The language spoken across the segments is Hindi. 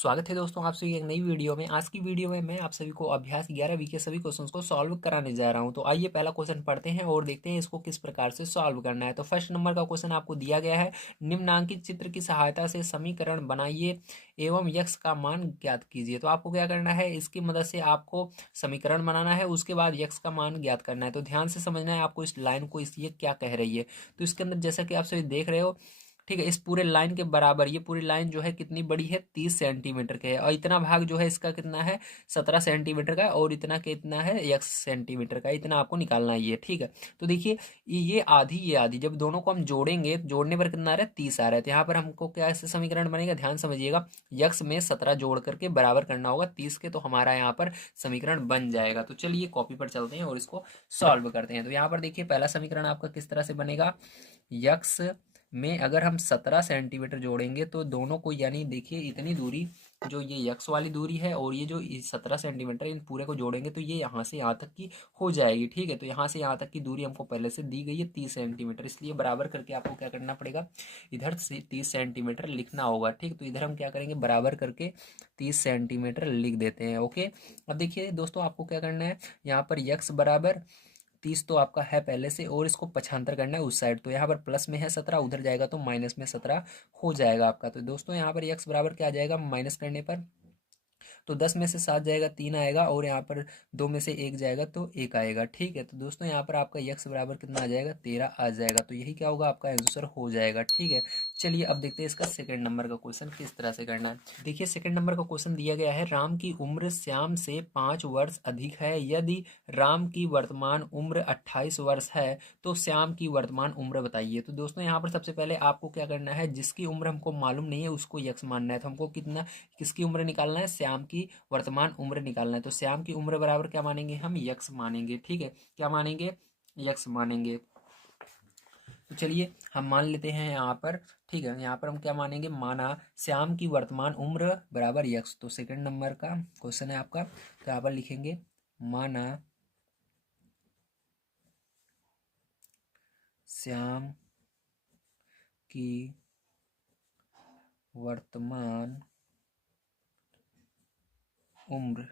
स्वागत है दोस्तों आप सभी एक नई वीडियो में। आज की वीडियो में मैं आप सभी को अभ्यास 11वीं के सभी क्वेश्चंस को सॉल्व कराने जा रहा हूं। तो आइए पहला क्वेश्चन पढ़ते हैं और देखते हैं इसको किस प्रकार से सॉल्व करना है। तो फर्स्ट नंबर का क्वेश्चन आपको दिया गया है, निम्नांकित चित्र की सहायता से समीकरण बनाइए एवं यक्स का मान ज्ञात कीजिए। तो आपको क्या करना है, इसकी मदद से आपको समीकरण बनाना है, उसके बाद यक्स का मान ज्ञात करना है। तो ध्यान से समझना है आपको इस लाइन को, इस ये क्या कह रही है। तो इसके अंदर जैसा कि आप सभी देख रहे हो, ठीक है, इस पूरे लाइन के बराबर ये पूरी लाइन जो है कितनी बड़ी है, 30 सेंटीमीटर के है, और इतना भाग जो है इसका कितना है, 17 सेंटीमीटर का, और इतना कितना है, x सेंटीमीटर का। इतना आपको निकालना है ये, ठीक है। तो देखिए ये आधी ये आधी, जब दोनों को हम जोड़ेंगे, जोड़ने पर कितना आ रहा है, 30 आ रहा है। तो यहाँ पर हमको क्या ऐसे समीकरण बनेगा, ध्यान समझिएगा, यक्स में 17 जोड़ करके बराबर करना होगा 30 के, तो हमारा यहाँ पर समीकरण बन जाएगा। तो चलिए कॉपी पर चलते हैं और इसको सॉल्व करते हैं। तो यहाँ पर देखिए पहला समीकरण आपका किस तरह से बनेगा, यक्स में अगर हम 17 सेंटीमीटर जोड़ेंगे तो दोनों को, यानी देखिए इतनी दूरी, जो ये यक्स वाली दूरी है और ये जो 17 सेंटीमीटर, इन पूरे को जोड़ेंगे तो ये यहाँ से यहाँ तक की हो जाएगी, ठीक है। तो यहाँ से यहाँ तक की दूरी हमको पहले से दी गई है 30 सेंटीमीटर, इसलिए बराबर करके आपको क्या करना पड़ेगा, इधर से 30 सेंटीमीटर लिखना होगा, ठीक। तो इधर हम क्या करेंगे, बराबर करके 30 सेंटीमीटर लिख देते हैं, ओके। अब देखिए दोस्तों आपको क्या करना है, यहाँ पर यक्स बराबर 30 तो आपका है पहले से, और इसको पक्षांतर करना है उस साइड। तो यहाँ पर प्लस में है 17, उधर जाएगा तो माइनस में 17 हो जाएगा आपका। तो दोस्तों यहाँ पर एक्स बराबर क्या आ जाएगा, माइनस करने पर तो 10 में से 7 जाएगा, 3 आएगा, और यहाँ पर 2 में से 1 जाएगा तो 1 आएगा, ठीक है। तो दोस्तों यहाँ पर आपका यक्स बराबर कितना आ जाएगा, 13 आ जाएगा। तो यही क्या होगा, आपका आंसर हो जाएगा, ठीक है। चलिए अब देखते हैं इसका सेकंड नंबर का क्वेश्चन किस तरह से करना है। देखिए सेकंड नंबर का क्वेश्चन दिया गया है, राम की उम्र श्याम से 5 वर्ष अधिक है। यदि राम की वर्तमान उम्र 28 वर्ष है तो श्याम की वर्तमान उम्र बताइए। तो दोस्तों यहाँ पर सबसे पहले आपको क्या करना है, जिसकी उम्र हमको मालूम नहीं है उसको यक्स मानना है। तो हमको कितना, किसकी उम्र निकालना है, श्याम की वर्तमान उम्र निकालना है। तो श्याम की उम्र बराबर क्या मानेंगे, हम यक्स मानेंगे, ठीक है। क्या मानेंगे, यक्स मानेंगे। तो चलिए हम मान लेते हैं यहाँ पर, ठीक है। यहाँ पर हम क्या मानेंगे, माना श्याम की वर्तमान उम्र बराबर यक्स। तो सेकंड नंबर का क्वेश्चन है आपका, तो यहाँ पर लिखेंगे, माना श्याम की वर्तमान उम्र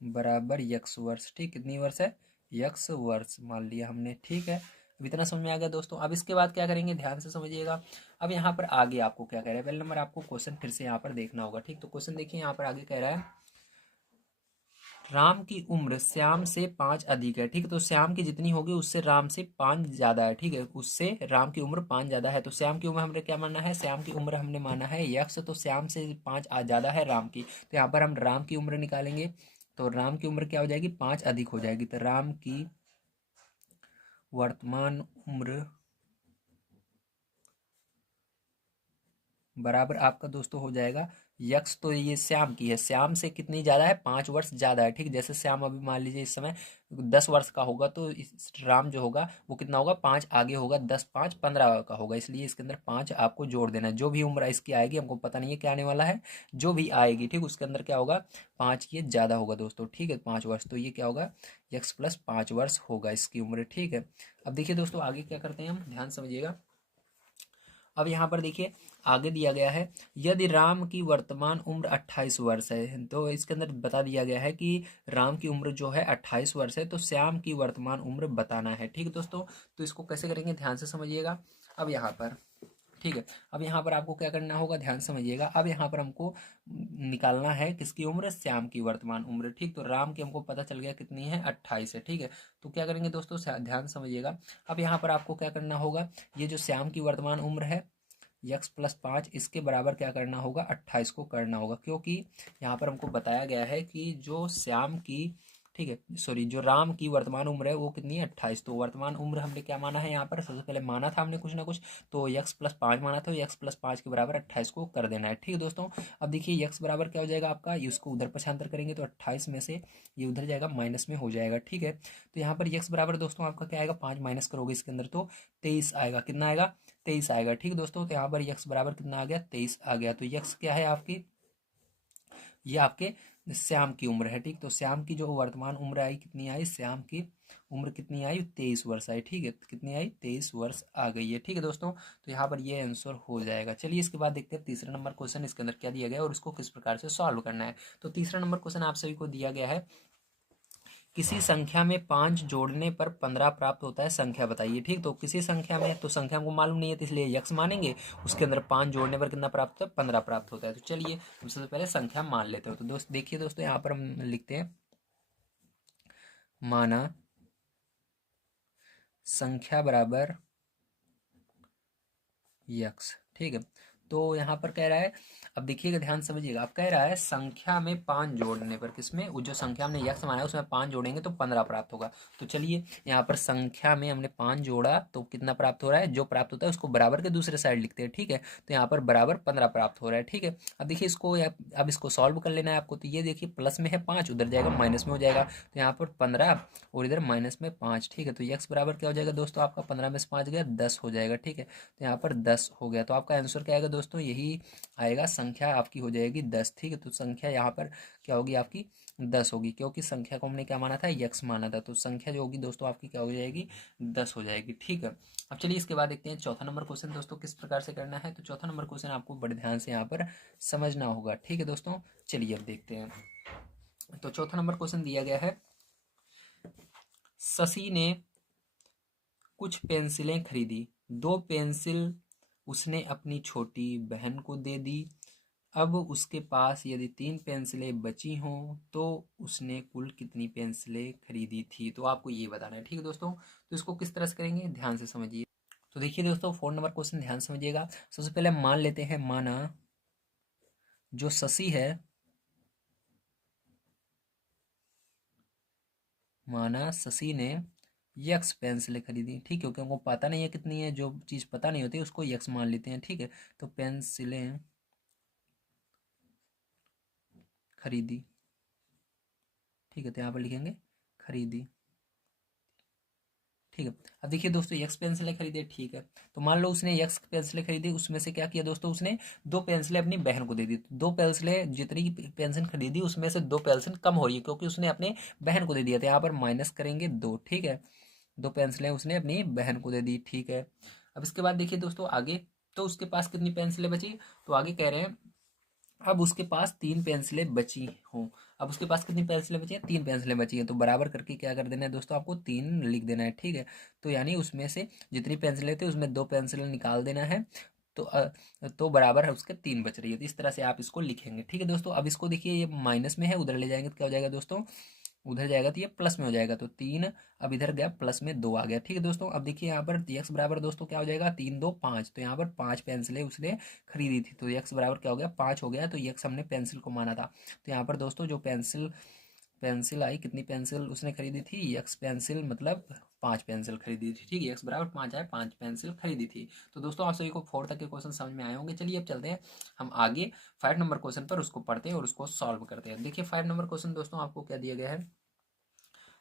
बराबर यक्स वर्ष, ठीक। कितनी वर्ष है, यक्स वर्ष मान लिया हमने, ठीक है। अब इतना समझ में आ गया दोस्तों। अब इसके बाद क्या करेंगे, ध्यान से समझिएगा। अब यहाँ पर आगे आपको क्या कह रहा है, पहले नंबर आपको क्वेश्चन फिर से यहाँ पर देखना होगा, ठीक। तो क्वेश्चन देखिए यहाँ पर आगे कह रहा है, राम की उम्र श्याम से 5 अधिक है, ठीक है। तो श्याम की जितनी होगी उससे राम से 5 ज्यादा है, ठीक है। उससे राम की उम्र 5 ज्यादा है। तो श्याम की उम्र हमने क्या माना है, श्याम की उम्र हमने माना है यक्स, तो श्याम से 5 ज्यादा है राम की। तो यहाँ पर हम राम की उम्र निकालेंगे, तो राम की उम्र क्या हो जाएगी, 5 अधिक हो जाएगी। तो राम की वर्तमान उम्र बराबर आपका दोस्तों हो जाएगा यक्स। तो ये श्याम की है, श्याम से कितनी ज्यादा है, 5 वर्ष ज्यादा है, ठीक। जैसे श्याम अभी मान लीजिए इस समय 10 वर्ष का होगा, तो इस राम जो होगा वो कितना होगा, 5 आगे होगा, 10 5 15 का होगा, इसलिए इसके अंदर 5 आपको जोड़ देना है। जो भी उम्र इसकी आएगी, हमको पता नहीं है क्या आने वाला है, जो भी आएगी, ठीक, उसके अंदर क्या होगा, 5 ये ज्यादा होगा दोस्तों, ठीक है, 5 वर्ष। तो ये क्या होगा, यक्स प्लस 5 वर्ष होगा इसकी उम्र, ठीक है। अब देखिए दोस्तों आगे क्या करते हैं हम, ध्यान समझिएगा। अब यहाँ पर देखिए आगे दिया गया है, यदि राम की वर्तमान उम्र 28 वर्ष है, तो इसके अंदर बता दिया गया है कि राम की उम्र जो है 28 वर्ष है, तो श्याम की वर्तमान उम्र बताना है, ठीक है दोस्तों। तो इसको कैसे करेंगे, ध्यान से समझिएगा। अब यहाँ पर, ठीक है, अब यहाँ पर आपको क्या करना होगा, ध्यान समझिएगा। अब यहाँ पर हमको निकालना है किसकी उम्र, श्याम की वर्तमान उम्र, ठीक। तो राम की हमको पता चल गया कितनी है, 28 है, ठीक है। तो क्या करेंगे दोस्तों, ध्यान समझिएगा। अब यहाँ पर आपको क्या करना होगा, ये जो श्याम की वर्तमान उम्र है यक्स प्लस 5, इसके बराबर क्या करना होगा, 28 को करना होगा, क्योंकि यहाँ पर हमको बताया गया है कि जो श्याम की, ठीक है, सॉरी, जो राम की वर्तमान उम्र है वो कितनी है, 28। तो वर्तमान उम्र हमने क्या माना है, यहाँ पर सबसे पहले माना था हमने कुछ ना कुछ, तो यक्स प्लस 5 माना था, यक्स प्लस 5 के बराबर 28 को कर देना है, ठीक है दोस्तों। अब देखिए यक्स बराबर क्या हो जाएगा आपका, ये उसको उधर पक्षांतर करेंगे तो 28 में से ये उधर जाएगा, माइनस में हो जाएगा, ठीक है। तो यहाँ पर यक्स बराबर दोस्तों आपका क्या आएगा, 5 माइनस करोगे इसके अंदर तो 23 आएगा, कितना आएगा, 23 आएगा, ठीक है दोस्तों। तो यहाँ पर यक्स बराबर कितना आ गया, 23 आ गया। तो यक्स क्या है आपकी, ये आपके श्याम की उम्र है। ठीक, तो श्याम की जो वर्तमान उम्र आई कितनी आई, श्याम की उम्र कितनी आई, 23 वर्ष आई। ठीक है, कितनी आई, 23 वर्ष आ गई है। ठीक है दोस्तों, तो यहाँ पर ये आंसर हो जाएगा। चलिए इसके बाद देखते हैं तीसरा नंबर क्वेश्चन, इसके अंदर क्या दिया गया है और इसको किस प्रकार से सॉल्व करना है। तो तीसरा नंबर क्वेश्चन आप सभी को दिया गया है, किसी संख्या में 5 जोड़ने पर 15 प्राप्त होता है, संख्या बताइए। ठीक, तो किसी संख्या में, तो संख्या हमको मालूम नहीं है तो इसलिए यक्स मानेंगे, उसके अंदर 5 जोड़ने पर कितना प्राप्त होता है, 15 प्राप्त होता है। तो चलिए हम सबसे पहले संख्या मान लेते हो। तो दोस्त देखिए दोस्तों, यहाँ पर हम लिखते हैं माना संख्या बराबर यक्स। ठीक है, तो यहाँ पर कह रहा है, अब देखिएगा ध्यान समझिएगा, अब कह रहा है संख्या में 5 जोड़ने पर, किसमें, वो जो संख्या हमने यक्स माना है उसमें 5 जोड़ेंगे तो 15 प्राप्त होगा। तो चलिए यहाँ पर संख्या में हमने 5 जोड़ा तो कितना प्राप्त हो रहा है, जो प्राप्त होता है उसको बराबर के दूसरे साइड लिखते हैं। ठीक है, तो यहाँ पर बराबर 15 प्राप्त हो रहा है। ठीक है, अब देखिए इसको, अब इसको सॉल्व कर लेना है आपको। तो ये देखिए प्लस में है 5, उधर जाएगा माइनस में हो जाएगा, तो यहाँ पर 15 और इधर माइनस में 5। ठीक है, तो यक्स बराबर क्या हो जाएगा दोस्तों, आपका 15 में से 5 गया 10 हो जाएगा। ठीक है, तो यहाँ पर 10 हो गया, तो आपका आंसर क्या आएगा दोस्तों, यही आएगा, संख्या आपकी हो जाएगी 10। ठीक है, तो संख्या यहाँ पर क्या होगी आपकी 10 होगी, क्योंकि संख्या को हमने क्या माना था, यक्स माना था, तो संख्या जो होगी दोस्तों आपकी क्या हो जाएगी, 10 हो जाएगी। ठीक है, अब चलिए इसके बाद देखते हैं चौथा नंबर क्वेश्चन दोस्तों किस प्रकार से करना है। तो चौथा नंबर क्वेश्चन आपको बड़े ध्यान से यहाँ पर समझना होगा। ठीक है दोस्तों, चलिए अब देखते हैं। तो चौथा नंबर क्वेश्चन दिया गया है, शशि ने कुछ पेंसिलें खरीदी, 2 पेंसिल उसने अपनी छोटी बहन को दे दी। अब उसके पास यदि 3 पेंसिलें बची हों तो उसने कुल कितनी पेंसिलें खरीदी थी, तो आपको ये बताना है। ठीक है दोस्तों, तो इसको किस तरह से करेंगे ध्यान से समझिए। तो देखिए दोस्तों 4 नंबर क्वेश्चन ध्यान से समझिएगा। सबसे पहले मान लेते हैं, माना जो शशि है, माना शशि ने यक्स पेंसिलें खरीदी। ठीक है, क्योंकि हमको पता नहीं है कितनी है, जो चीज़ पता नहीं होती उसको यक्स मान लेते हैं। ठीक है, तो पेंसिलें खरीदी। ठीक है, तो यहाँ पर लिखेंगे खरीदी। ठीक है, अब देखिए दोस्तों यक्स पेंसिलें खरीदे। ठीक है, तो मान लो उसने यक्स पेंसिलें खरीदी, उसमें से क्या किया दोस्तों, उसने 2 पेंसिलें अपनी बहन को दे दी। 2 पेंसिलें, जितनी पेंसिल खरीदी उसमें से 2 पेंसिल कम हो रही है क्योंकि उसने अपने बहन को दे दिया था। यहाँ पर माइनस करेंगे 2। ठीक है, 2 पेंसिलें उसने अपनी बहन को दे दी। ठीक है, अब इसके बाद देखिए दोस्तों आगे, तो उसके पास कितनी पेंसिलें बची, तो आगे कह रहे हैं अब उसके पास 3 पेंसिलें बची हों। अब उसके पास कितनी पेंसिलें बची हैं, 3 पेंसिलें बची हैं, तो बराबर करके क्या कर देना है दोस्तों, आपको 3 लिख देना है। ठीक है, तो यानी उसमें से जितनी पेंसिलें थे उसमें 2 पेंसिलें निकाल देना है, तो तो बराबर है उसके 3 बच रही है। तो इस तरह से आप इसको लिखेंगे। ठीक है दोस्तों, अब इसको देखिए ये माइनस में है, उधर ले जाएंगे तो क्या हो जाएगा दोस्तों, उधर जाएगा तो ये प्लस में हो जाएगा, तो 3, अब इधर गया प्लस में 2 आ गया। ठीक है दोस्तों, अब देखिए यहाँ पर यक्स बराबर दोस्तों क्या हो जाएगा, 3 2 5, तो यहाँ पर 5 पेंसिलें उसने खरीदी थी, तो यक्स बराबर क्या हो गया, 5 हो गया। तो यक्स हमने पेंसिल को माना था, तो यहाँ पर दोस्तों जो पेंसिल पेंसिल आई, कितनी पेंसिल उसने खरीदी थी, यक्स पेंसिल मतलब 5 पेंसिल खरीदी थी। ठीक है, यक्स बराबर 5 आए, 5 पेंसिल खरीदी थी। तो दोस्तों आप सभी को 4 तक के क्वेश्चन समझ में आए होंगे। चलिए अब चलते हैं हम आगे 5 नंबर क्वेश्चन पर, उसको पढ़ते हैं और उसको सॉल्व करते हैं। देखिए 5 नंबर क्वेश्चन दोस्तों आपको क्या दिया गया है,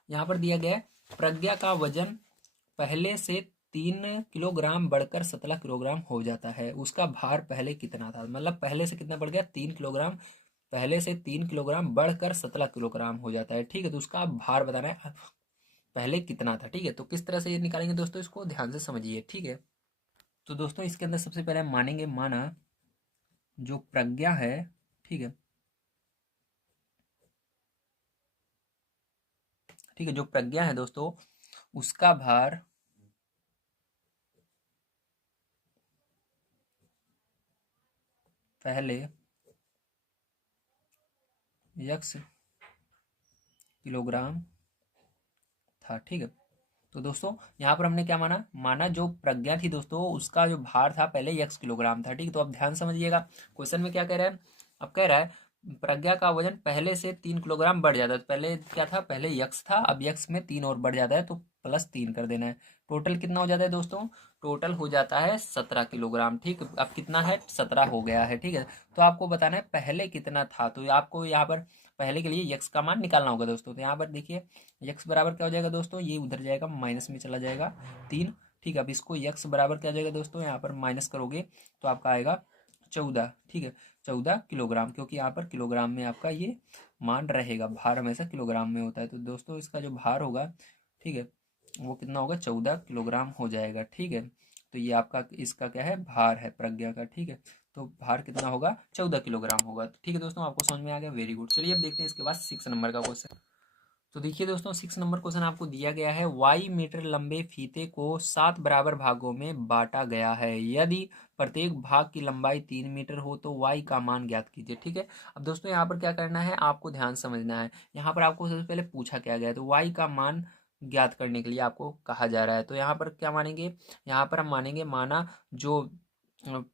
यहाँ पर दिया गया है, प्रज्ञा का वजन पहले से 3 किलोग्राम बढ़कर 17 किलोग्राम हो जाता है, उसका भार पहले कितना था, मतलब पहले से कितना बढ़ गया, 3 किलोग्राम, पहले से 3 किलोग्राम बढ़कर 17 किलोग्राम हो जाता है। ठीक है, तो उसका भार बताना है पहले कितना था। ठीक है, तो किस तरह से ये निकालेंगे दोस्तों, इसको ध्यान से समझिए। ठीक है, तो दोस्तों इसके अंदर सबसे पहले हम मानेंगे, माना जो प्रज्ञा है, ठीक है, ठीक है, जो प्रज्ञा है दोस्तों उसका भार पहले यक्स किलोग्राम था। ठीक है, तो दोस्तों यहाँ पर हमने क्या माना, माना जो प्रज्ञा थी दोस्तों उसका जो भार था पहले यक्स किलोग्राम था। ठीक है, तो अब ध्यान समझिएगा क्वेश्चन में क्या कह रहा है, अब कह रहा है प्रज्ञा का वजन पहले से 3 किलोग्राम बढ़ जाता है, तो पहले क्या था, पहले यक्स था, अब यक्स में 3 और बढ़ जाता है, तो +3 कर देना है। टोटल कितना हो जाता है दोस्तों, टोटल हो जाता है 17 किलोग्राम। ठीक, अब कितना है, 17 हो गया है। ठीक है, तो आपको बताना है पहले कितना था, तो आपको यहाँ पर पहले के लिए यक्स का मान निकालना होगा दोस्तों। तो यहाँ पर देखिए यक्स बराबर क्या हो जाएगा दोस्तों, ये उधर जाएगा माइनस में चला जाएगा 3। ठीक है, अब इसको यक्स बराबर क्या हो जाएगा दोस्तों, यहाँ पर माइनस करोगे तो आपका आएगा 14, ठीक है, 14 किलोग्राम, क्योंकि यहाँ पर किलोग्राम में आपका ये मान रहेगा, भार हमेशा किलोग्राम में होता है। तो दोस्तों इसका जो भार होगा, ठीक है, वो कितना होगा, 14 किलोग्राम हो जाएगा, ठीक है। तो ये आपका इसका क्या है, भार है प्रज्ञा का, ठीक है। तो भार कितना होगा, 14 किलोग्राम होगा। तो ठीक है दोस्तों, आपको समझ में आ गया, वेरी गुड। चलिए अब देखते हैं इसके बाद 6 नंबर का क्वेश्चन। तो देखिए दोस्तों, 6 नंबर क्वेश्चन आपको दिया गया है, वाई मीटर लंबे फीते को 7 बराबर भागों में बांटा गया है। यदि प्रत्येक भाग की लंबाई 3 मीटर हो तो वाई का मान ज्ञात कीजिए, ठीक है। अब दोस्तों यहाँ पर क्या करना है, आपको ध्यान समझना है। यहाँ पर आपको सबसे पहले पूछा क्या गया है, तो वाई का मान ज्ञात करने के लिए आपको कहा जा रहा है। तो यहाँ पर क्या मानेंगे, यहाँ पर हम मानेंगे, माना जो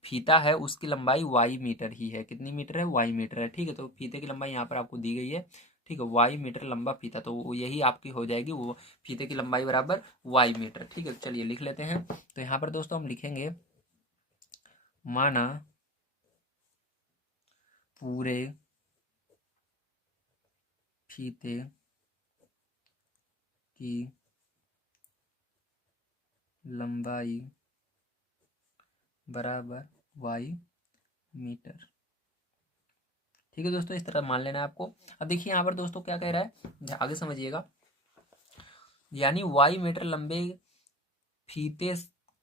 फीता है उसकी लंबाई वाई मीटर ही है। कितनी मीटर है, वाई मीटर है, ठीक है। तो फीते की लंबाई यहाँ पर आपको दी गई है, ठीक है, वाई मीटर लंबा फीता, तो यही आपकी हो जाएगी, वो फीते की लंबाई बराबर वाई मीटर, ठीक है। चलिए लिख लेते हैं। तो यहाँ पर दोस्तों हम लिखेंगे, माना पूरे फीते की लंबाई बराबर वाई मीटर, ठीक है दोस्तों, इस तरह मान लेना है आपको। अब देखिए यहाँ पर दोस्तों क्या कह रहा है, आगे समझिएगा। यानी वाई मीटर लंबे फीते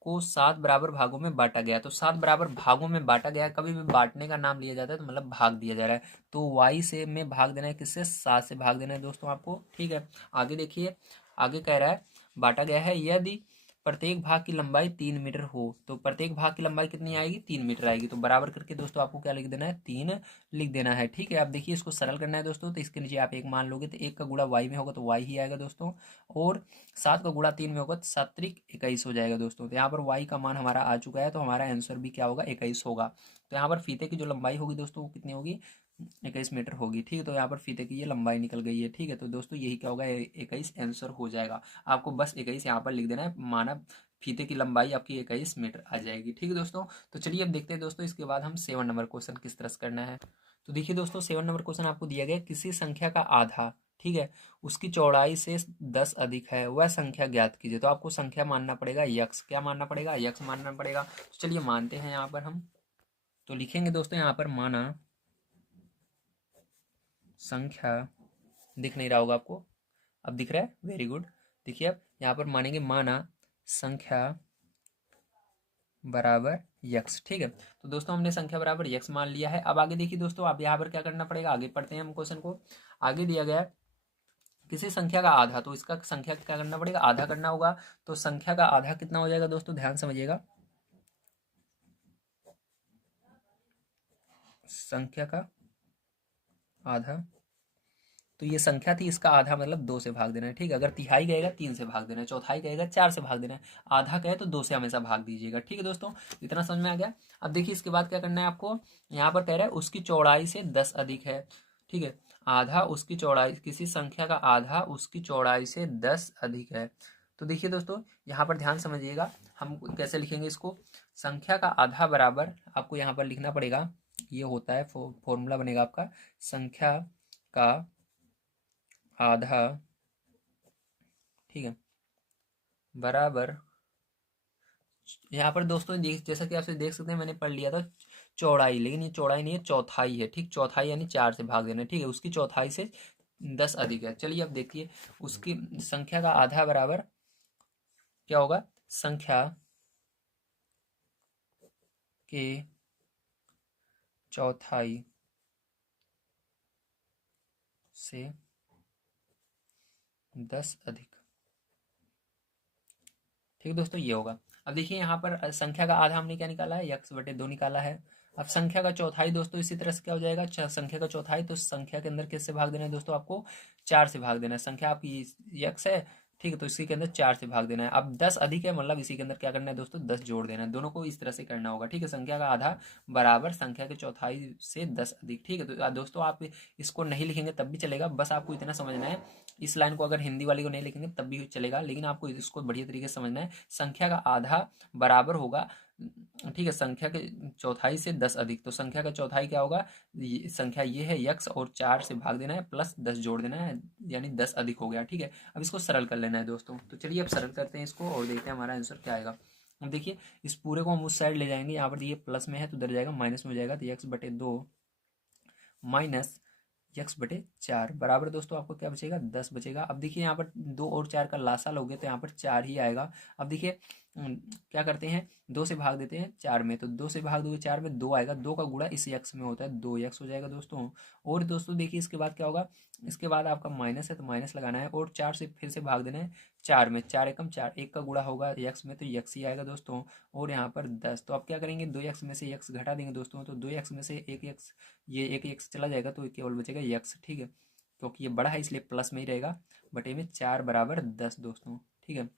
को 7 बराबर भागों में बांटा गया। तो 7 बराबर भागों में बांटा गया, कभी भी बांटने का नाम लिया जाता है तो मतलब भाग दिया जा रहा है। तो वाई से में भाग देना है, किससे, 7 से भाग देना है दोस्तों आपको, ठीक है। आगे देखिए, आगे कह रहा है बांटा गया है, यदि प्रत्येक भाग की लंबाई 3 मीटर हो। तो प्रत्येक भाग की लंबाई कितनी आएगी, 3 मीटर आएगी। तो बराबर करके दोस्तों आपको क्या लिख देना है, 3 लिख देना है, ठीक है। अब देखिए इसको सरल करना है दोस्तों, तो इसके नीचे आप 1 मान लोगे, तो 1 का गुणा वाई में होगा तो वाई ही आएगा दोस्तों, और 7 का गुणा 3 में होगा तो 7 त्रिक 21 हो जाएगा दोस्तों। तो यहाँ पर वाई का मान हमारा आ चुका है, तो हमारा आंसर भी क्या होगा, 21 होगा। तो यहाँ पर फीते की जो लंबाई होगी दोस्तों वो कितनी होगी, 21 मीटर होगी, ठीक है। तो यहाँ पर फीते की ये लंबाई निकल गई है, ठीक है। तो दोस्तों यही क्या होगा, 21 आंसर हो जाएगा। आपको बस 21 यहाँ पर लिख देना है, माना फीते की लंबाई आपकी 21 मीटर आ जाएगी, ठीक है दोस्तों। तो चलिए अब देखते हैं दोस्तों, इसके बाद हम 7 नंबर क्वेश्चन किस तरह से करना है। तो देखिए दोस्तों, 7 नंबर क्वेश्चन आपको दिया गया, किसी संख्या का आधा, ठीक है, उसकी चौड़ाई से 10 अधिक है, वह संख्या ज्ञात कीजिए। तो आपको संख्या मानना पड़ेगा यक्स, क्या मानना पड़ेगा, यक्स मानना पड़ेगा। तो चलिए मानते हैं यहाँ पर हम। तो लिखेंगे दोस्तों यहाँ पर, माना संख्या, दिख नहीं रहा होगा आपको, अब दिख रहा है, वेरी गुड। देखिए अब यहाँ पर मानेंगे, माना संख्या बराबर यक्स, ठीक है। तो दोस्तों हमने संख्या बराबर यक्स मान लिया है। अब आगे देखिए दोस्तों, अब यहाँ पर क्या करना पड़ेगा, आगे पढ़ते हैं हम क्वेश्चन को। आगे दिया गया है किसी संख्या का आधा, तो इसका संख्या क्या करना पड़ेगा, आधा करना होगा। तो संख्या का आधा कितना हो जाएगा दोस्तों, ध्यान समझिएगा, संख्या का आधा, तो ये संख्या थी, इसका आधा मतलब 2 से भाग देना है, ठीक है। अगर तिहाई कहेगा 3 से भाग देना है, चौथाई कहेगा 4 से भाग देना है, आधा कहे तो 2 से हमेशा भाग दीजिएगा, ठीक है दोस्तों। इतना समझ में आ गया। अब देखिए इसके बाद क्या करना है आपको, यहाँ पर कह रहा है उसकी चौड़ाई से 10 अधिक है, ठीक है। आधा उसकी चौड़ाई, किसी संख्या का आधा उसकी चौड़ाई से 10 अधिक है। तो देखिए दोस्तों यहाँ पर ध्यान समझिएगा, हम कैसे लिखेंगे इसको, संख्या का आधा बराबर आपको यहाँ पर लिखना पड़ेगा, ये होता है फॉर्मूला बनेगा आपका, संख्या का आधा, ठीक है, बराबर, यहाँ पर दोस्तों जैसा कि आपसे देख सकते हैं, मैंने पढ़ लिया था चौड़ाई, लेकिन ये चौड़ाई नहीं है, चौथाई है, ठीक। चौथाई यानी 4 से भाग देना है, ठीक है। उसकी चौथाई से 10 अधिक है। चलिए अब देखिए, उसकी संख्या का आधा बराबर क्या होगा, संख्या के चौथाई से 10 अधिक, ठीक है दोस्तों, ये होगा। अब देखिए यहाँ पर संख्या का आधा हमने क्या निकाला है, यक्स बटे 2 निकाला है। अब संख्या का चौथाई दोस्तों इसी तरह से क्या हो जाएगा, संख्या का चौथाई, तो संख्या के अंदर किससे भाग देना है दोस्तों, आपको 4 से भाग देना है। संख्या आपकी यक्स है, ठीक है, तो इसी के अंदर 4 से भाग देना है। अब 10 अधिक है, मतलब इसी के अंदर क्या करना है दोस्तों, 10 जोड़ देना है। दोनों को इस तरह से करना होगा, ठीक है। संख्या का आधा बराबर संख्या के चौथाई से 10 अधिक, ठीक है। तो दोस्तों आप इसको नहीं लिखेंगे तब भी चलेगा, बस आपको इतना समझना है, इस लाइन को अगर हिंदी वाली को नहीं लिखेंगे तब भी चलेगा, लेकिन आपको इसको बढ़िया तरीके से समझना है। संख्या का आधा बराबर होगा, ठीक है, संख्या के चौथाई से 10 अधिक। तो संख्या का चौथाई क्या होगा, संख्या ये है यक्स, और 4 से भाग देना है, प्लस 10 जोड़ देना है, यानी 10 अधिक हो गया, ठीक है। अब इसको सरल कर लेना है दोस्तों। तो चलिए अब सरल करते हैं इसको और देखते हैं हमारा आंसर क्या आएगा। अब देखिए इस पूरे को हम उस साइड ले जाएंगे, यहाँ पर ये प्लस में है तो उधर जाएगा माइनस में हो जाएगा, तो x/2 माइनस x/4 बराबर दोस्तों आपको क्या बचेगा 10 बचेगा। अब देखिए यहाँ पर 2 और 4 का लासा लोगे तो यहाँ पर 4 ही आएगा। अब देखिए क्या करते हैं 2 से भाग देते हैं 4 में, तो 2 से भाग दोगे 4 में 2 आएगा, 2 का गुणा इस x में होता है 2x हो जाएगा दोस्तों। और दोस्तों देखिए इसके बाद क्या होगा, इसके बाद आपका माइनस है तो माइनस लगाना है, और 4 से फिर से भाग देना है 4 में, 4 एकम 4, 1 का गुणा होगा x में तो x ही आएगा दोस्तों। और यहाँ पर 10, तो आप क्या करेंगे 2x में से x घटा देंगे दोस्तों, तो 2x में से 1x, ये एक x चला जाएगा तो केवल बचेगा x, ठीक है, क्योंकि ये बड़ा है इसलिए प्लस में ही रहेगा, बटे में 4 बराबर 10 दोस्तों, ठीक है।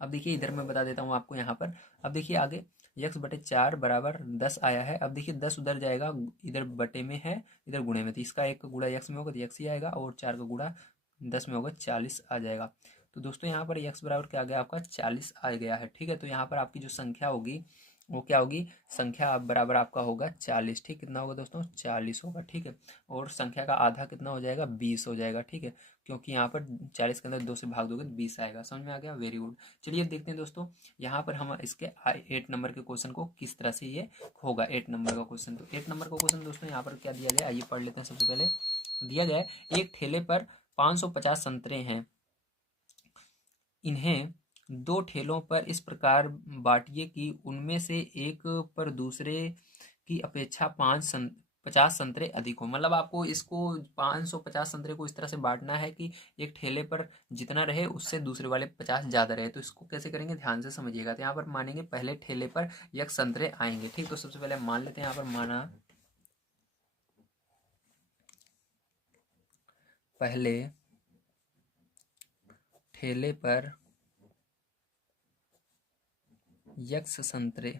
अब देखिए इधर मैं बता देता हूँ आपको यहाँ पर, अब देखिए आगे x/4 बराबर 10 आया है। अब देखिए 10 उधर जाएगा, इधर बटे में है इधर गुणे में, तो इसका 1 का गुणा x में होगा तो x ही आएगा, और 4 का गुणा 10 में होगा 40 आ जाएगा। तो दोस्तों यहाँ पर x बराबर क्या आ गया आपका 40 आ गया है, ठीक है। तो यहाँ पर आपकी जो संख्या होगी वो क्या होगी, संख्या बराबर आपका होगा 40, ठीक, कितना होगा दोस्तों 40 होगा, ठीक है। और संख्या का आधा कितना हो जाएगा 20 हो जाएगा, ठीक है, क्योंकि यहाँ पर 40 के अंदर 2 से भाग दोगे तो 20 आएगा। समझ में आ गया, वेरी गुड। चलिए देखते हैं दोस्तों यहाँ पर हम इसके 8 नंबर के क्वेश्चन को किस तरह से ये होगा। 8 नंबर का क्वेश्चन, तो 8 नंबर का क्वेश्चन दोस्तों यहाँ पर क्या दिया गया है, आइए पढ़ लेते हैं। सबसे पहले दिया गया है एक ठेले पर 550 संतरे हैं, इन्हें 2 ठेलों पर इस प्रकार बांटिए कि उनमें से एक पर दूसरे की अपेक्षा 50 संतरे अधिक हो। मतलब आपको इसको 550 संतरे को इस तरह से बांटना है कि एक ठेले पर जितना रहे उससे दूसरे वाले 50 ज़्यादा रहे। तो इसको कैसे करेंगे ध्यान से समझिएगा। तो यहाँ पर मानेंगे पहले ठेले पर एक संतरे आएंगे, ठीक। तो सबसे पहले मान लेते हैं, यहाँ पर माना पहले ठेले पर यक्स संतरे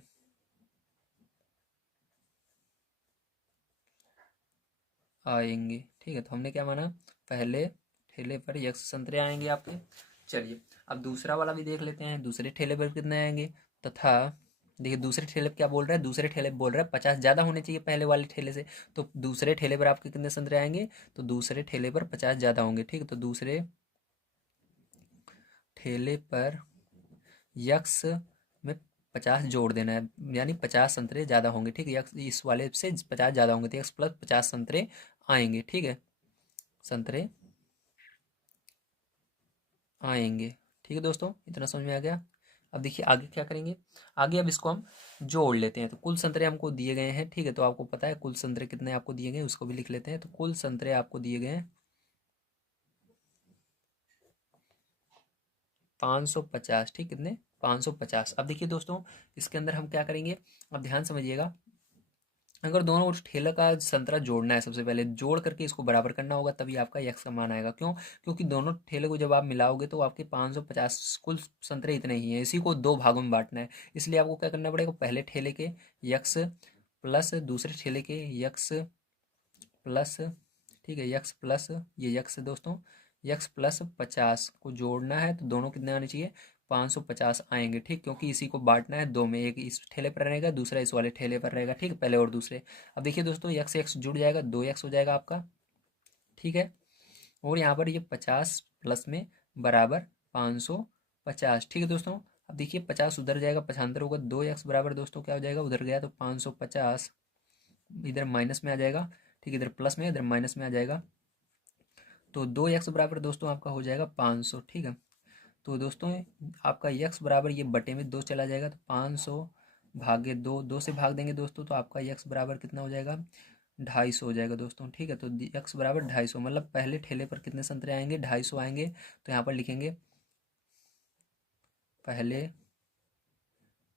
आएंगे, ठीक है। तो हमने क्या माना, पहले ठेले पर यक्स संतरे आएंगे आपके। चलिए अब दूसरा वाला भी देख लेते हैं, दूसरे ठेले पर कितने आएंगे। तथा देखिए दूसरे ठेले पर क्या बोल रहा है, दूसरे ठेले पर बोल रहा है 50 ज़्यादा होने चाहिए पहले वाले ठेले से। तो दूसरे ठेले पर आपके कितने संतरे आएंगे, तो दूसरे ठेले पर 50 ज़्यादा होंगे, ठीक है। तो दूसरे ठेले पर यक्स में 50 जोड़ देना है, यानी 50 संतरे ज़्यादा होंगे, ठीक है। यक्स इस वाले से 50 ज़्यादा होंगे तो यक्स प्लस 50 संतरे आएंगे, ठीक है, संतरे आएंगे, ठीक है दोस्तों, इतना समझ में आ गया। अब देखिए आगे क्या करेंगे, आगे अब इसको हम जोड़ लेते हैं। तो कुल संतरे हमको दिए गए हैं, ठीक है, तो आपको पता है कुल संतरे कितने आपको दिए गए हैं, उसको भी लिख लेते हैं। तो कुल संतरे आपको दिए गए हैं 550, ठीक, कितने 550। अब देखिए दोस्तों इसके अंदर हम क्या करेंगे, अब ध्यान समझिएगा। अगर दोनों ठेला का संतरा जोड़ना है, सबसे पहले जोड़ करके इसको बराबर करना होगा, तभी आपका यक्स का मान आएगा। क्यों, क्योंकि दोनों ठेले को जब आप मिलाओगे तो आपके 550 कुल संतरे इतने ही हैं, इसी को 2 भागों में बांटना है। इसलिए आपको क्या करना पड़ेगा, पहले ठेले के यक्स प्लस दूसरे ठेले के यक्स प्लस, ठीक है, यक्स प्लस ये यक्स दोस्तों, यक्स प्लस 50 को जोड़ना है, तो दोनों कितने आने चाहिए 550 आएंगे, ठीक, क्योंकि इसी को बांटना है 2 में, एक इस ठेले पर रहेगा दूसरा इस वाले ठेले पर रहेगा, ठीक, पहले और दूसरे। अब देखिए दोस्तों यक्स यक्स जुड़ जाएगा, 2x हो जाएगा आपका, ठीक है। और यहाँ पर ये 50 प्लस में बराबर 550, ठीक है दोस्तों। अब देखिए 50 उधर जाएगा, पछांतर होगा, 2x बराबर दोस्तों क्या हो जाएगा, उधर गया तो 550 इधर माइनस में आ जाएगा, ठीक, इधर प्लस में इधर माइनस में आ जाएगा। तो 2x बराबर दोस्तों आपका हो जाएगा 500, ठीक है। तो दोस्तों आपका यक्स बराबर ये बटे में 2 चला जाएगा, तो 500 भागे 2, 2 से भाग देंगे दोस्तों, तो आपका यक्स बराबर कितना हो जाएगा 250 हो जाएगा दोस्तों, ठीक है। तो यक्स बराबर 250, मतलब पहले ठेले पर कितने संतरे आएंगे 250 आएंगे। तो यहाँ पर लिखेंगे पहले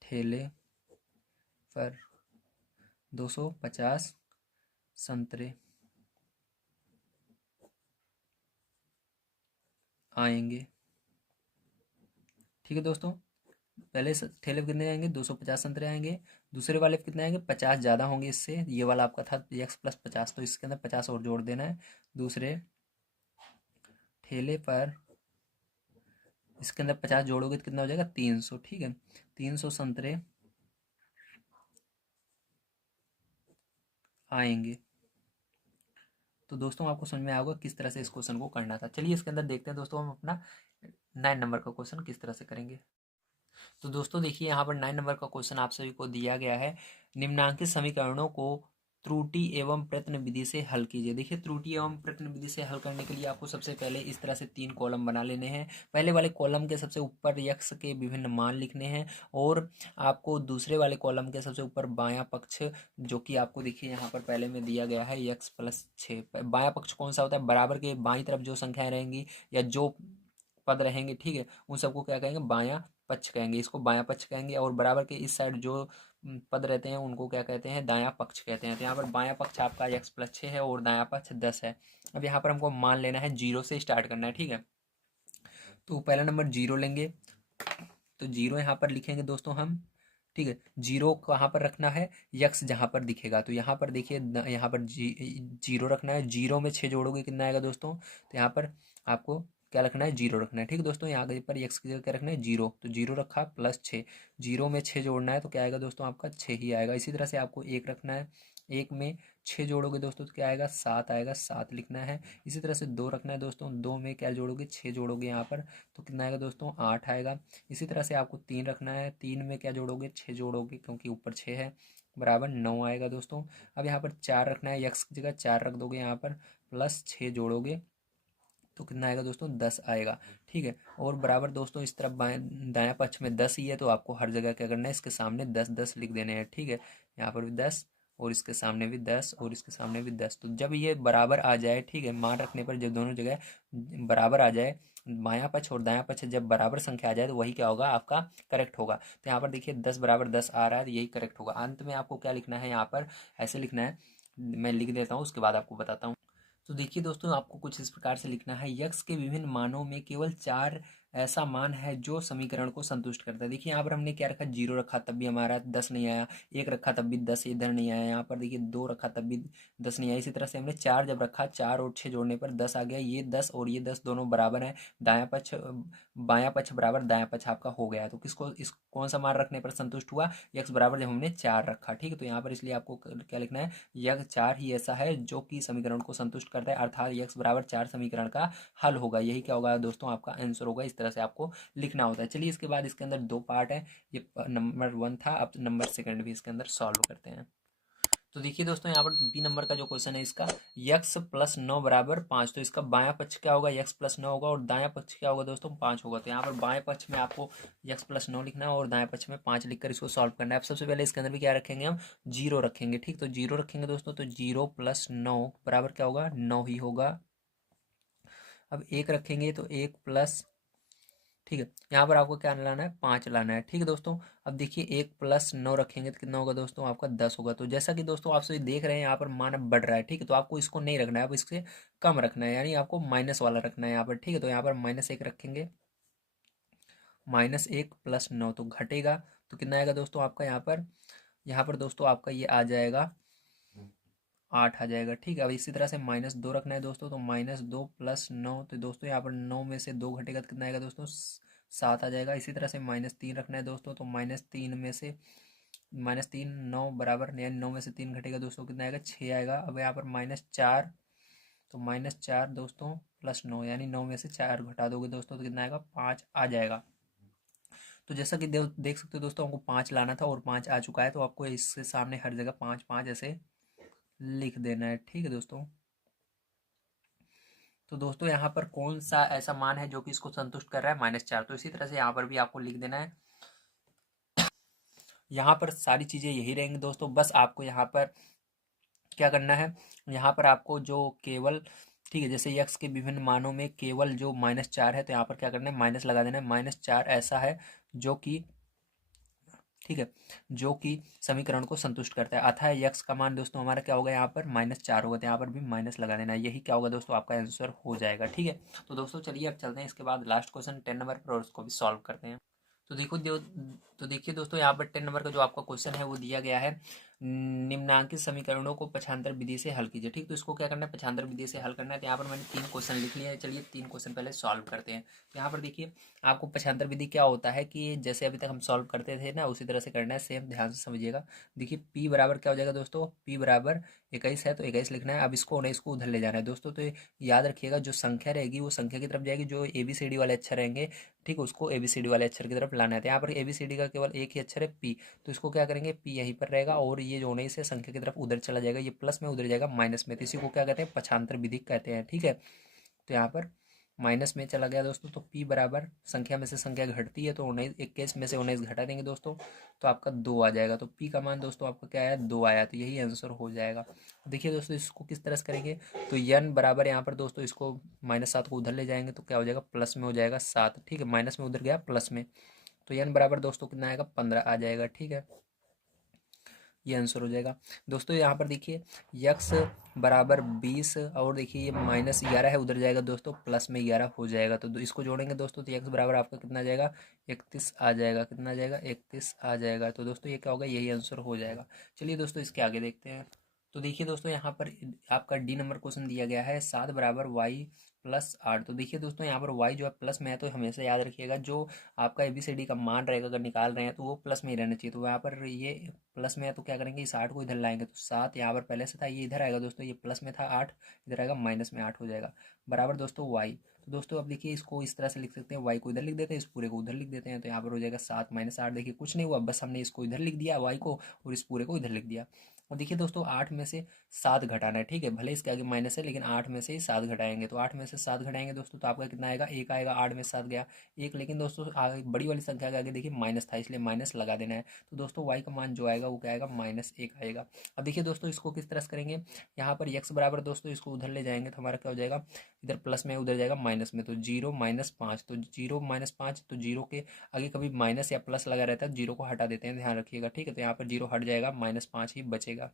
ठेले पर 250 संतरे आएंगे, ठीक है दोस्तों। पहले ठेले पे कितने आएंगे 250 संतरे आएंगे, दूसरे वाले पे कितने आएंगे 50 ज़्यादा होंगे इससे, ये वाला आपका था एक्स प्लस 50, तो इसके अंदर 50 और जोड़ देना है। दूसरे ठेले पर इसके अंदर 50 जोड़ोगे तो कितना हो जाएगा 300, ठीक है, 300 संतरे आएंगे। तो दोस्तों आपको समझ में आएगा किस तरह से इस क्वेश्चन को करना था। चलिए इसके अंदर देखते हैं दोस्तों हम अपना 9 नंबर का क्वेश्चन किस तरह से करेंगे। तो दोस्तों देखिए यहाँ पर 9 नंबर का क्वेश्चन आप सभी को दिया गया है। निम्नांकित समीकरणों को त्रुटि एवं प्रश्न विधि से हल कीजिए। देखिए त्रुटि एवं प्रश्न विधि से हल करने के लिए आपको सबसे पहले इस तरह से 3 कॉलम बना लेने हैं। पहले वाले कॉलम के सबसे ऊपर यक्स के विभिन्न मान लिखने हैं और आपको दूसरे वाले कॉलम के सबसे ऊपर बायां पक्ष, जो कि आपको देखिए यहाँ पर पहले में दिया गया है x+6। बायां पक्ष कौन सा होता है? बराबर के बाईं तरफ जो संख्याएं रहेंगी या जो पद रहेंगे, ठीक है, उन सबको क्या कहेंगे? बायां पक्ष कहेंगे। इसको बायां पक्ष कहेंगे। और बराबर के इस साइड जो पद रहते हैं उनको क्या कहते हैं? दायां पक्ष कहते हैं। तो यहाँ पर बायां पक्ष आपका x+6 है और दायां पक्ष 10 है। अब यहाँ पर हमको मान लेना है, जीरो से स्टार्ट करना है, ठीक है। तो पहला नंबर जीरो लेंगे, तो जीरो यहाँ पर लिखेंगे दोस्तों हम, ठीक है। जीरो कहाँ पर रखना है? यक्स जहाँ पर दिखेगा। तो यहाँ पर देखिए यहाँ पर जीरो रखना है। जीरो में 6 जोड़ोगे कितना आएगा दोस्तों? तो यहाँ पर आपको क्या रखना है? जीरो रखना है, ठीक है दोस्तों। यहाँ पर यक्स की जगह क्या रखना है? जीरो। तो जीरो रखा +6, जीरो में 6 जोड़ना है तो क्या आएगा दोस्तों? आपका 6 ही आएगा। इसी तरह से आपको एक रखना है, एक में 6 जोड़ोगे दोस्तों तो क्या आएगा? 7 आएगा, 7 लिखना है। इसी तरह से 2 रखना है दोस्तों, 2 में क्या जोड़ोगे? 6 जोड़ोगे यहाँ पर तो कितना आएगा दोस्तों? 8 आएगा। इसी तरह से आपको 3 रखना है, 3 में क्या जोड़ोगे? 6 जोड़ोगे क्योंकि ऊपर 6 है, बराबर 9 आएगा दोस्तों। अब यहाँ पर 4 रखना है, यक्स की जगह 4 रख दोगे यहाँ पर, +6 जोड़ोगे तो कितना आएगा दोस्तों? 10 आएगा, ठीक है। और बराबर दोस्तों इस तरफ बाएं दायां पक्ष में 10 ही है तो आपको हर जगह क्या करना है? इसके सामने 10 10 लिख देने हैं, ठीक है। यहाँ पर भी 10 और इसके सामने भी 10 और इसके सामने भी 10। तो जब ये बराबर आ जाए, ठीक है, मान रखने पर जब दोनों जगह बराबर आ जाए, बायां पक्ष और दायां पक्ष जब बराबर संख्या आ जाए तो वही क्या होगा? आपका करेक्ट होगा। तो यहाँ पर देखिए 10 बराबर 10 आ रहा है तो यही करेक्ट होगा। अंत में आपको क्या लिखना है? यहाँ पर ऐसे लिखना है, मैं लिख देता हूँ उसके बाद आपको बताता हूँ। तो देखिए दोस्तों आपको कुछ इस प्रकार से लिखना है, यक्स के विभिन्न मानों में केवल 4 ऐसा मान है जो समीकरण को संतुष्ट करता है। देखिए यहाँ पर हमने क्या रखा? जीरो रखा तब भी हमारा 10 नहीं आया, एक रखा तब भी 10 इधर नहीं आया, यहाँ पर देखिए 2 रखा तब भी 10 नहीं आया। इसी तरह से हमने 4 जब रखा, 4 और 6 जोड़ने पर 10 आ गया। ये 10 और ये 10 दोनों बराबर है, दायां पक्ष बायां पक्ष बराबर दायां पक्ष आपका हो गया। तो किसको इस कौन सा मान रखने पर संतुष्ट हुआ? यक्स बराबर जब हमने 4 रखा, ठीक है। तो यहाँ पर इसलिए आपको क्या लिखना है? यह 4 ही ऐसा है जो कि समीकरण को संतुष्ट करता है, अर्थात यक्स बराबर 4 समीकरण का हल होगा। यही क्या होगा दोस्तों? आपका आंसर होगा। इस तरह से आपको लिखना होता है। चलिए इसके बाद इसके अंदर 2 पार्ट है। ये नंबर 1 था, अब नंबर 2 भी इसके अंदर सॉल्व करते हैं। तो देखिए दोस्तों यहाँ पर बी नंबर का जो क्वेश्चन है इसका, x+9 बराबर 5। तो इसका बायां पक्ष क्या होगा? x+9 होगा और दायां पक्ष क्या होगा दोस्तों? 5 होगा। तो यहाँ पर बाएं पक्ष में आपको x+9 लिखना है और दाएं पक्ष में 5 लिखकर इसको सॉल्व करना है। अब सबसे पहले इसके अंदर भी क्या रखेंगे? हम जीरो रखेंगे, ठीक। तो जीरो रखेंगे दोस्तों तो 0+9 बराबर क्या होगा? 9 ही होगा। अब एक रखेंगे तो 1+, ठीक है, यहाँ पर आपको क्या लाना है? 5 लाना है, ठीक है दोस्तों। अब देखिए 1+9 रखेंगे तो कितना होगा दोस्तों? आपका 10 होगा। तो जैसा कि दोस्तों आप सभी देख रहे हैं यहाँ पर मान अब बढ़ रहा है, ठीक है। तो आपको इसको नहीं रखना है, अब इससे कम रखना है, यानी आपको माइनस वाला रखना है यहाँ पर, ठीक है। तो यहाँ पर -1 रखेंगे, -1+9 तो घटेगा तो कितना आएगा दोस्तों आपका? यहाँ पर दोस्तों आपका ये आ जाएगा 8 आ जाएगा, ठीक है। अब इसी तरह से -2 रखना है दोस्तों, तो -2+9 तो दोस्तों यहाँ पर 9 में से 2 घटेगा तो कितना आएगा दोस्तों? 7 आ जाएगा। इसी तरह से -3 रखना है दोस्तों, तो -3 में से -3 9 बराबर, यानी 9 में से 3 घटेगा दोस्तों कितना आएगा? 6 आएगा। अब यहाँ पर -4, तो -4 दोस्तों +9, यानी 9 में से 4 घटा दोगे दोस्तों तो कितना आएगा? 5 आ जाएगा। तो जैसा कि देख सकते हो दोस्तों, हमको 5 लाना था और 5 आ चुका है। तो आपको इसके सामने हर जगह 5 5 ऐसे लिख देना है, ठीक है दोस्तों। तो दोस्तों यहाँ पर कौन सा ऐसा मान है जो कि इसको संतुष्ट कर रहा है? -4। तो इसी तरह से यहाँ पर भी आपको लिख देना है। यहाँ पर सारी चीज़ें यही रहेंगी दोस्तों, बस आपको यहाँ पर क्या करना है? यहाँ पर आपको जो केवल, ठीक है, जैसे यक्स के विभिन्न मानों में केवल जो -4 है तो यहाँ पर क्या करना है? माइनस लगा देना है। -4 ऐसा है जो कि, ठीक है, जो कि समीकरण को संतुष्ट करता है, अतः यक्स का मान दोस्तों हमारा क्या होगा? यहाँ पर -4 होगा। तो यहाँ पर भी माइनस लगा देना है। यही क्या होगा दोस्तों? आपका आंसर हो जाएगा, ठीक है। तो दोस्तों चलिए अब चलते हैं इसके बाद लास्ट क्वेश्चन 10 नंबर पर और उसको भी सॉल्व करते हैं। तो देखो तो देखिए दोस्तों यहाँ पर 10 नंबर का जो आपका क्वेश्चन है वो दिया गया है, निम्नांकित समीकरणों को पक्षांतर विधि से हल कीजिए। ठीक, तो इसको क्या करना है, पक्षांतर विधि से हल करना है। तो यहाँ पर मैंने 3 क्वेश्चन लिख लिए हैं। चलिए 3 क्वेश्चन पहले सॉल्व करते हैं। तो यहाँ पर देखिए आपको पक्षांतर विधि क्या होता है कि जैसे अभी तक हम सॉल्व करते थे ना, उसी तरह से करना है, सेम ध्यान से समझिएगा। देखिए p बराबर क्या हो जाएगा दोस्तों, p बराबर 21 है तो 21 लिखना है। अब इसको 19 को उधर ले जाना है दोस्तों। तो याद रखिएगा जो संख्या रहेगी वो संख्या की तरफ जाएगी, जो ABCD वाले अक्षर रहेंगे ठीक, उसको ABCD वाले अक्षर की तरफ लाना है। तो यहाँ पर ABCD का केवल एक ही अक्षर है p, तो इसको क्या करेंगे, p यहीं पर रहेगा और ये जो 19 है संख्या की तरफ उधर चला जाएगा, ये प्लस में उधर जाएगा माइनस में। तो इसी को क्या कहते हैं, पक्षांतर विधि कहते हैं। ठीक है, तो यहाँ पर माइनस में चला गया दोस्तों, तो p बराबर संख्या में से संख्या घटती है तो 19, 21 में से 19 घटा देंगे दोस्तों, तो आपका 2 आ जाएगा। तो p का मान दोस्तों आपका क्या आया, 2 आया। तो यही आंसर हो जाएगा। देखिए दोस्तों इसको किस तरह से करेंगे, तो n बराबर यहाँ पर दोस्तों इसको -7 को उधर ले जाएंगे तो क्या हो जाएगा, प्लस में हो जाएगा 7। ठीक है, माइनस में उधर गया प्लस में, तो n बराबर दोस्तों कितना आएगा, 15 आ जाएगा। ठीक है, ये आंसर हो जाएगा दोस्तों। यहाँ पर देखिए x बराबर 20 और देखिए ये -11 है, उधर जाएगा दोस्तों प्लस में 11 हो जाएगा। तो इसको जोड़ेंगे दोस्तों तो x बराबर आपका कितना आ जाएगा, 31 आ जाएगा। कितना आ जाएगा, 31 आ जाएगा। तो दोस्तों ये क्या होगा, यही आंसर हो जाएगा। चलिए दोस्तों इसके आगे देखते हैं। तो देखिए दोस्तों यहाँ पर आपका डी नंबर क्वेश्चन दिया गया है, 7 बराबर y प्लस 8। तो देखिए दोस्तों यहाँ पर y जो है प्लस में है, तो हमेशा याद रखिएगा जो आपका ABCD का मान रहेगा अगर निकाल रहे हैं तो वो प्लस में ही रहना चाहिए। तो यहाँ पर ये प्लस में है तो क्या करेंगे, इस 8 को इधर लाएंगे तो 7 यहाँ पर पहले से था, ये इधर आएगा दोस्तों, ये प्लस में था 8 इधर आएगा माइनस में 8 हो जाएगा, बराबर दोस्तों y। तो दोस्तों अब देखिए इसको इस तरह से लिख सकते हैं, y को इधर लिख देते हैं, इस पूरे को उधर लिख देते हैं। तो यहाँ पर हो जाएगा 7 - 8। देखिए कुछ नहीं हुआ, बस हमने इसको इधर लिख दिया y को और इस पूरे को इधर लिख दिया। और देखिए दोस्तों 8 में से 7 घटाना है। ठीक है, भले इसके आगे माइनस है लेकिन 8 में से ही 7 घटाएंगे। तो 8 में से 7 घटाएंगे दोस्तों तो आपका कितना आएगा, 1 आएगा। 8 में 7 गया 1, लेकिन दोस्तों आगे बड़ी वाली संख्या के आगे देखिए माइनस था इसलिए माइनस लगा देना है। तो दोस्तों y का मान जो आएगा वो क्या आएगा, -1 आएगा। अब देखिए दोस्तों इसको किस तरह से करेंगे, यहाँ पर x बराबर दोस्तों इसको उधर ले जाएंगे तो हमारा क्या हो जाएगा, इधर प्लस में उधर जाएगा माइनस में, तो 0 - 5। तो 0 - 5, तो 0 के आगे कभी माइनस या प्लस लगा रहता है, 0 को हटा देते हैं, ध्यान रखिएगा। ठीक है, तो यहाँ पर 0 हट जाएगा, -5 ही बचेगा।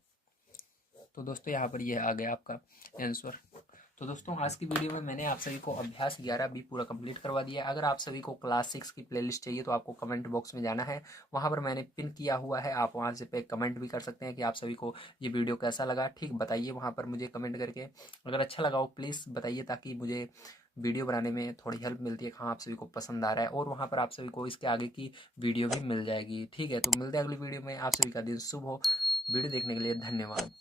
तो दोस्तों यहाँ पर यह आ गया आपका आंसर। तो दोस्तों आज की वीडियो में मैंने आप सभी को अभ्यास 11 भी पूरा कंप्लीट करवा दिया है। अगर आप सभी को क्लास 6 की प्लेलिस्ट चाहिए तो आपको कमेंट बॉक्स में जाना है, वहाँ पर मैंने पिन किया हुआ है, आप वहाँ से पे कमेंट भी कर सकते हैं कि आप सभी को ये वीडियो कैसा लगा। ठीक, बताइए वहाँ पर मुझे कमेंट करके। अगर अच्छा लगा हो प्लीज़ बताइए ताकि मुझे वीडियो बनाने में थोड़ी हेल्प मिलती है, हाँ आप सभी को पसंद आ रहा है। और वहाँ पर आप सभी को इसके आगे की वीडियो भी मिल जाएगी। ठीक है, तो मिलते हैं अगली वीडियो में। आप सभी का दिन शुभ हो। वीडियो देखने के लिए धन्यवाद।